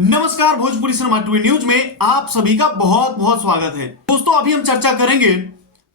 नमस्कार, Bhojpuri cinema to news में आप सभी का बहुत बहुत स्वागत है। दोस्तों, अभी हम चर्चा करेंगे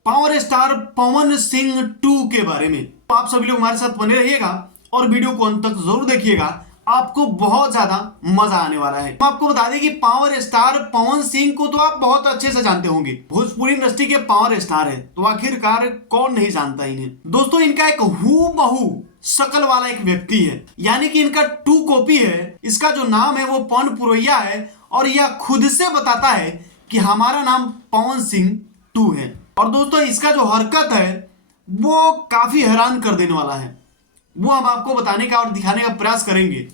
पावर स्टार पवन सिंह 2 के बारे में। तो आप सभी लोग हमारे साथ बने रहिएगा और वीडियो को अंत तक जरूर देखिएगा, आपको बहुत ज्यादा मजा आने वाला है। तो आपको बता दें कि पावर स्टार पवन सिंह को तो आप बहुत अच्छे से जानते होंगे, भोजपुरी इंडस्ट्री के पावर स्टार है, तो आखिरकार कौन नहीं जानता इन्हें। दोस्तों, इनका एक हूबहू शकल वाला एक व्यक्ति है, यानी कि इनका 2 कॉपी है। इसका जो नाम है वो पवन पुरोहिया है और यह खुद से बताता है कि हमारा नाम पवन सिंह 2 है। और दोस्तों, इसका जो हरकत है वो काफी हैरान कर देने वाला है, वो हम आपको बताने का और दिखाने का प्रयास करेंगे।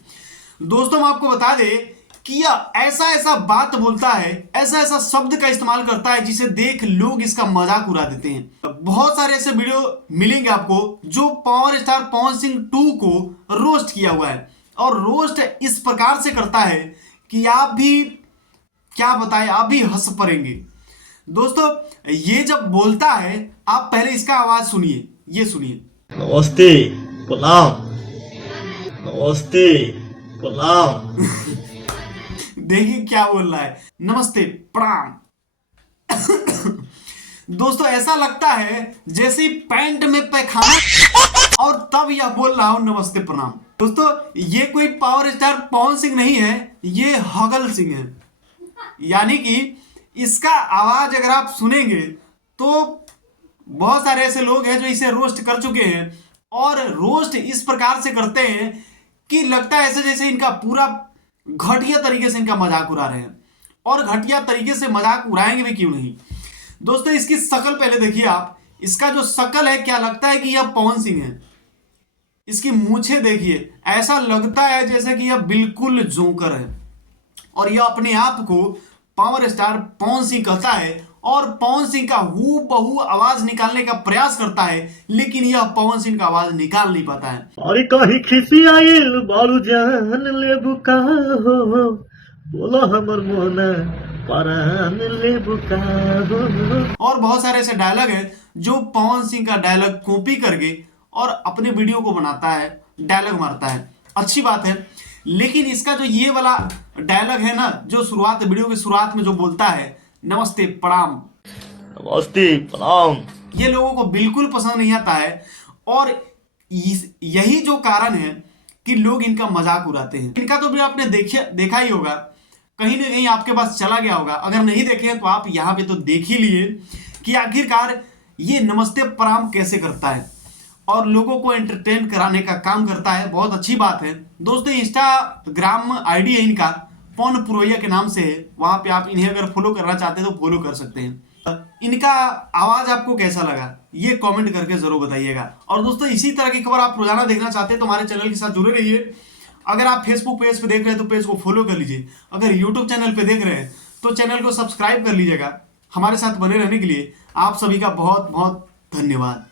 दोस्तों, हम आपको बता दें कि यह ऐसा ऐसा बात बोलता है, ऐसा ऐसा शब्द का इस्तेमाल करता है जिसे देख लोग इसका मजाक उड़ा देते हैं। बहुत सारे ऐसे वीडियो मिलेंगे आपको जो पावर स्टार पवन सिंह 2 को रोस्ट किया हुआ है, और रोस्ट इस प्रकार से करता है कि आप भी क्या बताएं, आप भी हंस पड़ेंगे। दोस्तों, ये जब बोलता है, आप पहले इसका आवाज सुनिए, ये सुनिए। नमस्ते प्रणाम, नमस्ते प्रणाम। देखिए क्या बोल रहा है, नमस्ते प्रणाम। दोस्तों, ऐसा लगता है जैसे पैंट में पैखाना और तब यह बोल रहा हूं नमस्ते प्रणाम। दोस्तों, ये कोई पावर स्टार पवन सिंह नहीं है, ये हगल सिंह है। यानी कि इसका आवाज अगर आप सुनेंगे तो बहुत सारे ऐसे लोग हैं जो इसे रोस्ट कर चुके हैं, और रोस्ट इस प्रकार से करते हैं कि लगता है ऐसे जैसे इनका पूरा घटिया तरीके से इनका मजाक उड़ा रहे हैं, और घटिया तरीके से मजाक उड़ाएंगे भी क्यों नहीं। दोस्तों, इसकी शक्ल पहले देखिए आप, इसका जो शक्ल है क्या लगता है कि यह पवन सिंह है। इसकी मूछें देखिए, ऐसा लगता है जैसे कि यह बिल्कुल जोकर है, और यह अपने आप को पावर स्टार पवन सिंह कहता है और पवन सिंह का हूबहू आवाज निकालने का प्रयास करता है, लेकिन यह पवन सिंह का आवाज निकाल नहीं पाता है। अरे कहीं खिसी आइल बालू जान ले बुका हो, बोला हमर मोना परान ले बुका हो। और बहुत सारे ऐसे डायलॉग है जो पवन सिंह का डायलॉग कॉपी करके और अपने वीडियो को बनाता है, डायलॉग मारता है। अच्छी बात है, लेकिन इसका जो ये वाला डायलॉग है ना, जो शुरुआत वीडियो की शुरुआत में जो बोलता है नमस्ते प्रणाम, नमस्ते प्रणाम, ये लोगों को बिल्कुल पसंद नहीं आता है, और यही जो कारण है कि लोग इनका मजाक उड़ाते हैं। इनका तो भी आपने देखा ही होगा, कहीं ना कहीं आपके पास चला गया होगा। अगर नहीं देखे तो आप यहाँ पे तो देख ही लिए कि आखिरकार ये नमस्ते प्रणाम कैसे करता है, और लोगों को एंटरटेन कराने का काम करता है। बहुत अच्छी बात है। दोस्तों, इंस्टाग्राम आईडी है इनका, पवन पुरोहिया के नाम से है, वहां पे आप इन्हें अगर फॉलो करना चाहते हैं तो फॉलो कर सकते हैं। इनका आवाज आपको कैसा लगा ये कमेंट करके जरूर बताइएगा। और दोस्तों, इसी तरह की खबर आप रोजाना देखना चाहते हैं तो हमारे चैनल के साथ जुड़े रहिए। अगर आप फेसबुक पेज पे देख रहे हैं तो पेज को फॉलो कर लीजिए। अगर यूट्यूब चैनल पे देख रहे हैं तो चैनल को सब्सक्राइब कर लीजिएगा। हमारे साथ बने रहने के लिए आप सभी का बहुत बहुत धन्यवाद।